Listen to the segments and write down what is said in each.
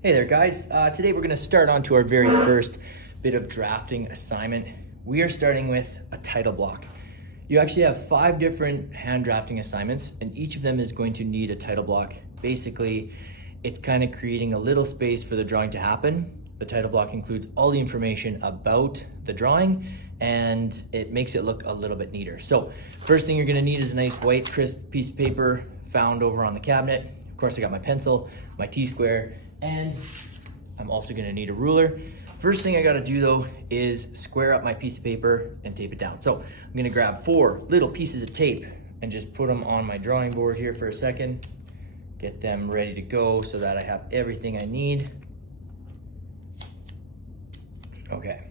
Hey there guys, today we're going to start on to our very first bit of drafting assignment. We are starting with a title block. You actually have 5 different hand drafting assignments and each of them is going to need a title block. Basically, it's kind of creating a little space for the drawing to happen. The title block includes all the information about the drawing and it makes it look a little bit neater. So first thing you're going to need is a nice white crisp piece of paper found over on the cabinet. Of course I got my pencil, my T-square, and I'm also gonna need a ruler. First thing I gotta do though is square up my piece of paper and tape it down. So I'm gonna grab 4 little pieces of tape and just put them on my drawing board here for a second. Get them ready to go so that I have everything I need. Okay,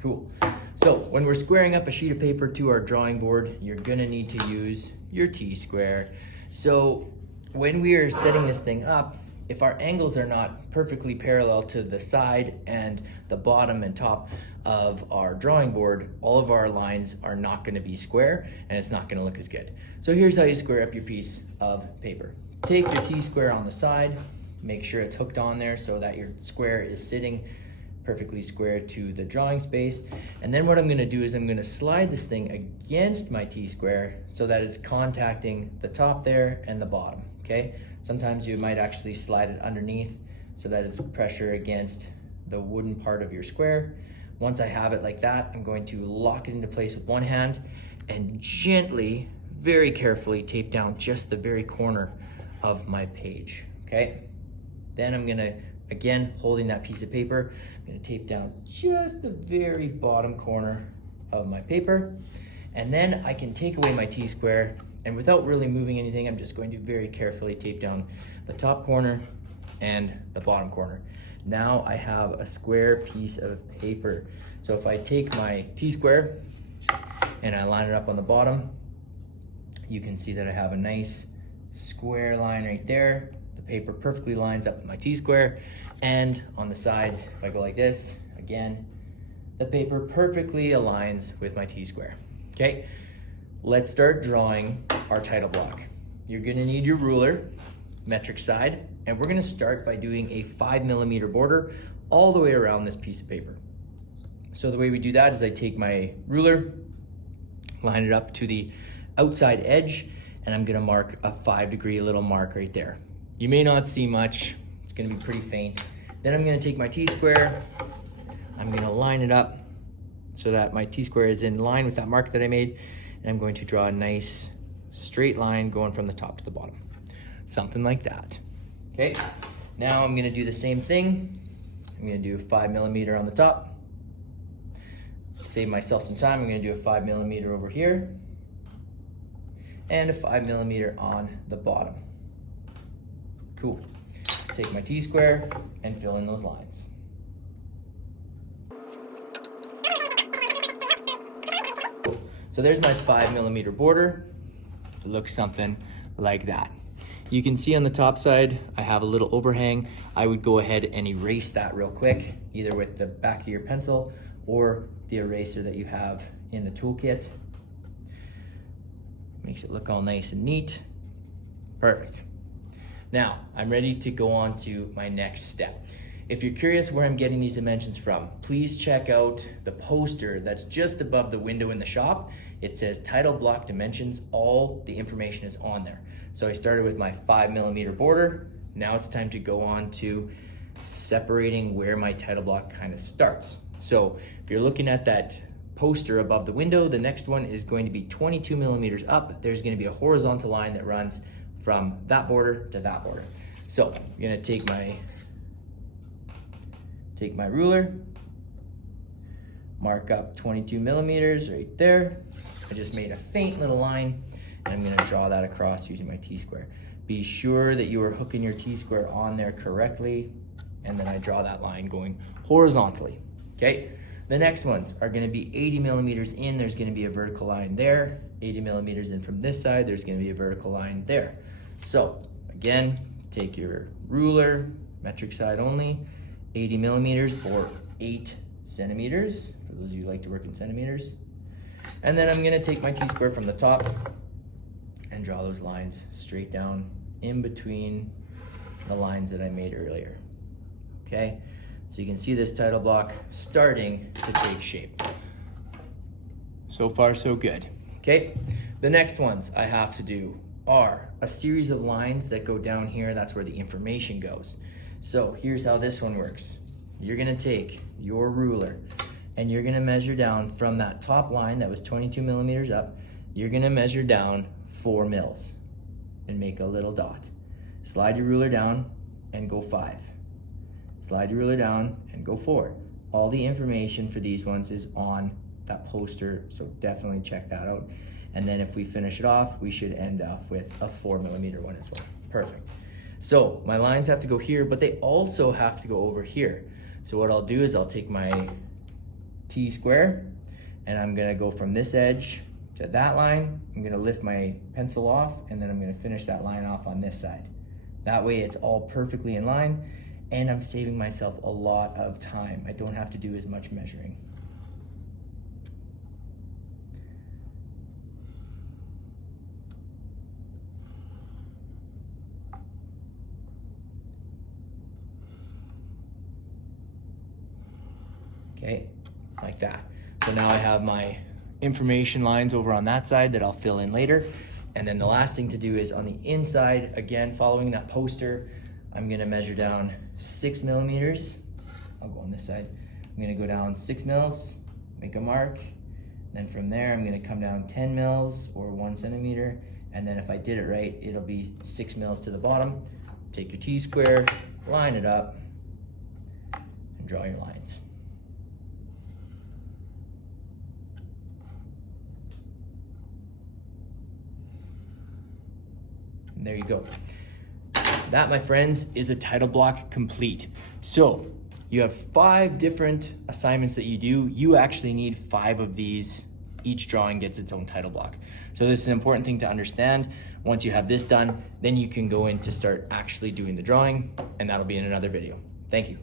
cool. So when we're squaring up a sheet of paper to our drawing board, you're gonna need to use your T-square. So when we are setting this thing up, if our angles are not perfectly parallel to the side and the bottom and top of our drawing board, all of our lines are not going to be square and it's not going to look as good. So here's how you square up your piece of paper. Take your T-square on the side, make sure it's hooked on there so that your square is sitting perfectly square to the drawing space. And then what I'm going to do is I'm going to slide this thing against my T-square so that it's contacting the top there and the bottom, okay? Sometimes you might actually slide it underneath so that it's pressure against the wooden part of your square. Once I have it like that, I'm going to lock it into place with one hand and gently, very carefully tape down just the very corner of my page, okay? Then I'm gonna, again, holding that piece of paper, I'm gonna tape down just the very bottom corner of my paper. And then I can take away my T-square, and without really moving anything, I'm just going to very carefully tape down the top corner and the bottom corner. Now I have a square piece of paper. So if I take my T-square and I line it up on the bottom, you can see that I have a nice square line right there. The paper perfectly lines up with my T-square, and on the sides, if I go like this, again, the paper perfectly aligns with my T-square, okay? Let's start drawing our title block. You're gonna need your ruler, metric side, and we're gonna start by doing a 5mm border all the way around this piece of paper. So the way we do that is I take my ruler, line it up to the outside edge, and I'm gonna mark a 5-degree little mark right there. You may not see much, it's gonna be pretty faint. Then I'm gonna take my T-square, I'm gonna line it up so that my T-square is in line with that mark that I made, and I'm going to draw a nice straight line going from the top to the bottom. Something like that. Okay, now I'm gonna do the same thing. I'm gonna do a 5mm on the top. Save myself some time, I'm gonna do a 5mm over here and a 5mm on the bottom. Cool. Take my T-square and fill in those lines. So there's my 5mm border. It looks something like that. You can see on the top side, I have a little overhang. I would go ahead and erase that real quick, either with the back of your pencil or the eraser that you have in the toolkit. Makes it look all nice and neat. Perfect. Now, I'm ready to go on to my next step. If you're curious where I'm getting these dimensions from, please check out the poster that's just above the window in the shop. It says title block dimensions. All the information is on there. So I started with my 5mm border. Now it's time to go on to separating where my title block kind of starts. So if you're looking at that poster above the window, the next one is going to be 22mm up. There's going to be a horizontal line that runs from that border to that border. So I'm going to take my ruler, mark up 22mm right there. I just made a faint little line and I'm gonna draw that across using my T-square. Be sure that you are hooking your T-square on there correctly, and then I draw that line going horizontally, okay? The next ones are gonna be 80mm in, there's gonna be a vertical line there. 80mm in from this side, there's gonna be a vertical line there. So again, take your ruler, metric side only, 80mm or 8 centimeters, for those of you who like to work in centimeters. And then I'm gonna take my T-square from the top and draw those lines straight down in between the lines that I made earlier. okay? So you can see this title block starting to take shape. So far, so good, okay? The next ones I have to do are a series of lines that go down here. That's where the information goes. So here's how this one works. You're gonna take your ruler and you're gonna measure down from that top line that was 22 millimeters up. You're gonna measure down 4 mils and make a little dot. Slide your ruler down and go 5. Slide your ruler down and go 4. All the information for these ones is on that poster, so definitely check that out. And then if we finish it off, we should end off with a 4 millimeter one as well. Perfect. So my lines have to go here, but they also have to go over here. So what I'll do is I'll take my T-square and I'm gonna go from this edge to that line. I'm gonna lift my pencil off and then I'm gonna finish that line off on this side. That way it's all perfectly in line and I'm saving myself a lot of time. I don't have to do as much measuring. Okay, like that. So now I have my information lines over on that side that I'll fill in later. And then the last thing to do is on the inside, again, following that poster, I'm gonna measure down 6 millimeters. I'll go on this side. I'm gonna go down 6 mils, make a mark. Then from there, I'm gonna come down 10 mils or 1 centimeter. And then if I did it right, it'll be 6 mils to the bottom. Take your T-square, line it up, and draw your lines. And there you go. That, my friends, is a title block complete. So you have 5 different assignments that you do. You actually need 5 of these. Each drawing gets its own title block. So this is an important thing to understand. Once you have this done, then you can go in to start actually doing the drawing, and that'll be in another video. Thank you.